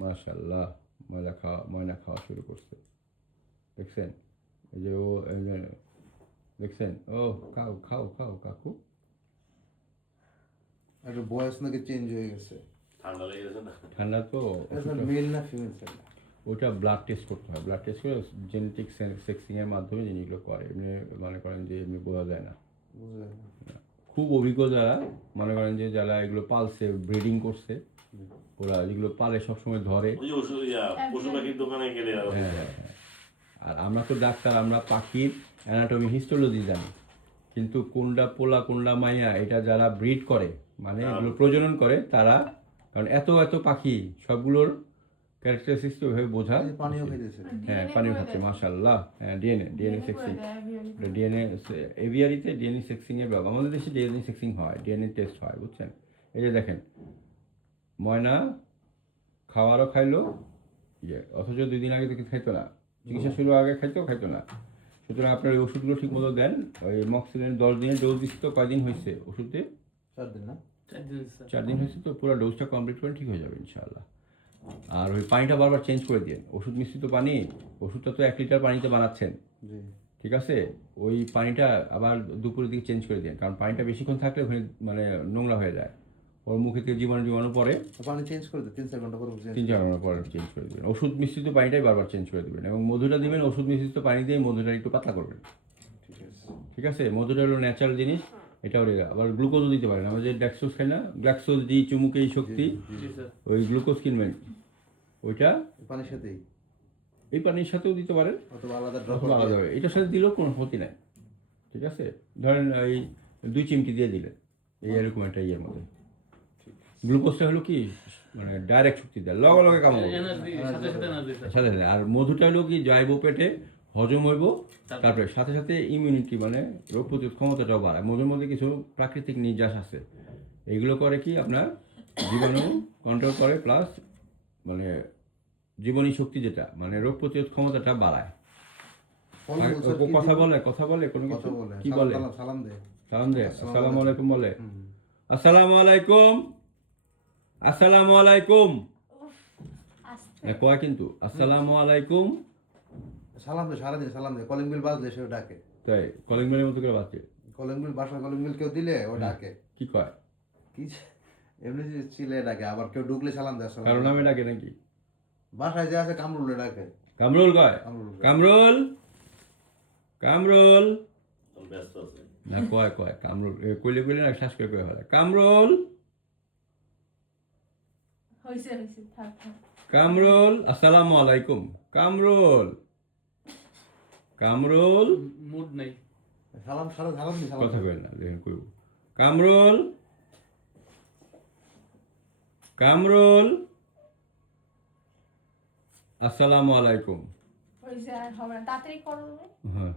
মাশাআল্লাহ, ময়না খাওয়া শুরু করছে। দেখছেন? এই যে ও দেখছেন? ও খাও খাও খাও কাকু। একটা বয়স নাকি চেঞ্জ হয়ে গেছে। ঠান্ডা তো মেল না ফিমেল স্যার? ওটা ব্লাড টেস্ট করতে হয়। ব্লাড টেস্ট করে জেনেটিক সেক্সিংয়ের মাধ্যমে জিনিসগুলো করে। এমনি মনে করেন যে এমনি বোঝা যায় না। খুব অভিজ্ঞ যারা মনে করেন যে যারা এগুলো পালছে, ব্রিডিং করছে, ওরা যেগুলো পালে সবসময় ধরে। হ্যাঁ। আর আমরা তো ডাক্তার, আমরা পাখির অ্যানাটমি হিস্টোলজি জানি, কিন্তু কোনটা পোলা কোনটা মাইয়া এটা যারা ব্রিড করে মানে এগুলো প্রজনন করে তারা, কারণ এত এত পাখি সবগুলোর ক্যারেক্টারিস্টিক্স ওইভাবে বোঝা। পানিও খাইতেছে। হ্যাঁ, পানিও খাচ্ছে মাশাআল্লাহ। হ্যাঁ, ডিএনএ সেক্সিং, ডিএনএ এভিয়ারিতে ডিএনএ সেক্সিংয়ের ব্যাপার। আমাদের দেশে ডিএনএ সেক্সিং হয়, ডিএনএ টেস্ট হয়, বুঝছেন? এই যে দেখেন, ময়না খাওয়ারও খাইলো, অথচ 2 দিন আগে থেকে খাইতো না, চিকিৎসা শুরু আগে খাইতো না। সুতরাং আপনার এই ওষুধগুলো ঠিক মতো দেন। ওই মক্সিলিন 10 দিনের ডোজ দিচ্ছি তো, কয়দিন হয়েছে ওষুধে? 4 দিন না? 4 দিন হয়েছে তো, পুরো ডোজটা কমপ্লিট করেন, ঠিক হয়ে যাবে ইনশাআল্লাহ। আর ওই পানিটা বারবার চেঞ্জ করে দিন। ওষুধ মিশ্রিত পানি, ওষুধটা তো 1 লিটার পানিতে বানাচ্ছেন, ঠিক আছে? ওই পানিটা আবার দুপুরের দিকে চেঞ্জ করে দিন, কারণ পানিটা বেশিক্ষণ থাকলে ওখানে মানে নোংরা হয়ে যায়, ওর মুখে থেকে জীবাণু পরে। পানি চেঞ্জ করে দিন 3-4 ঘন্টা পরে। 3-4 ঘন্টা পরে চেঞ্জ করে দেবেন। ওষুধ মিশ্রিত পানিটাই বারবার চেঞ্জ করে দেবেন, এবং মধুটা দিবেন ওষুধ মিশ্রিত পানি দিয়ে, মধুটা একটু পাতলা করবেন, ঠিক আছে? মধুটা হলো ন্যাচারাল জিনিস, এটাও আবার গ্লুকোজও দিতে পারেন। আমরা যে ড্যাক্সোজ খাই না, গ্লাক্সোজ ডি চুমুকে এই শক্তি, ওই গ্লুকোজ কিনবেন, ওইটা পানির সাথেই, এই পানির সাথেও দিতে পারেন, অথবা আলাদা হবে। এটার সাথে দিলেও কোনো ক্ষতি নাই, ঠিক আছে? ধরেন এই 2 চিমটি দিয়ে দিলেন এই এরকম একটা ইয়ের মধ্যে। গ্লুকোজটা হলো কি মানে ডাইরেক্ট শক্তি দেয়, লগে লগে কাম হবে সাথে। আর মধুটা হলো কি জৈব পেটে হজম হইব, তারপরে সাথে সাথে ইমিউনিটি মানে রোগ প্রতিরোধ ক্ষমতাটাও বাড়ায়। মধুর মধ্যে কিছু প্রাকৃতিক নির্যাস আছে, এগুলো করে কি আপনার জীবাণু কন্ট্রোল করে, প্লাস মানে জীবনী শক্তি যেটা মানে রোগ প্রতিরোধ ক্ষমতাটা বাড়ায়। কথা বলে কোনো কিছু কি বলে? সালাম দে আসসালামু আলাইকুম বলে। আসসালামু আলাইকুম, আসসালামু আলাইকুম কয়, কিন্তু আসসালামু আলাইকুম সালাম দে, সারাদিন সালাম দে। কলিং বিল বাজলে সে ডাকে। তাই কলিং বেলের মতো করে বাজছে। কলিং বিল, বাসায় কলিং বিল কেউ দিলে ও ডাকে। কি কয়? কি এমনি চিলে ডাকে, আবার কেউ ঢুকলে সালাম দেয়। কারণ নামে ডাকে নাকি? বাসায় যে আছে কামরুলে ডাকে। কামরুল কয়? কামরুল কামরুল না কয় কামরুল, কইলে না শ্বাস করে ফেলে। কামরুল কামরুল আসসালামু আলাইকুম। কামরুল কামরুল মুড নাই, সালাম সালাম দি, কথা কই না, দেখেন কইব। কামরুল কামরুল আসসালামু আলাইকুম। তাড়াতাড়ি করো। হ্যাঁ।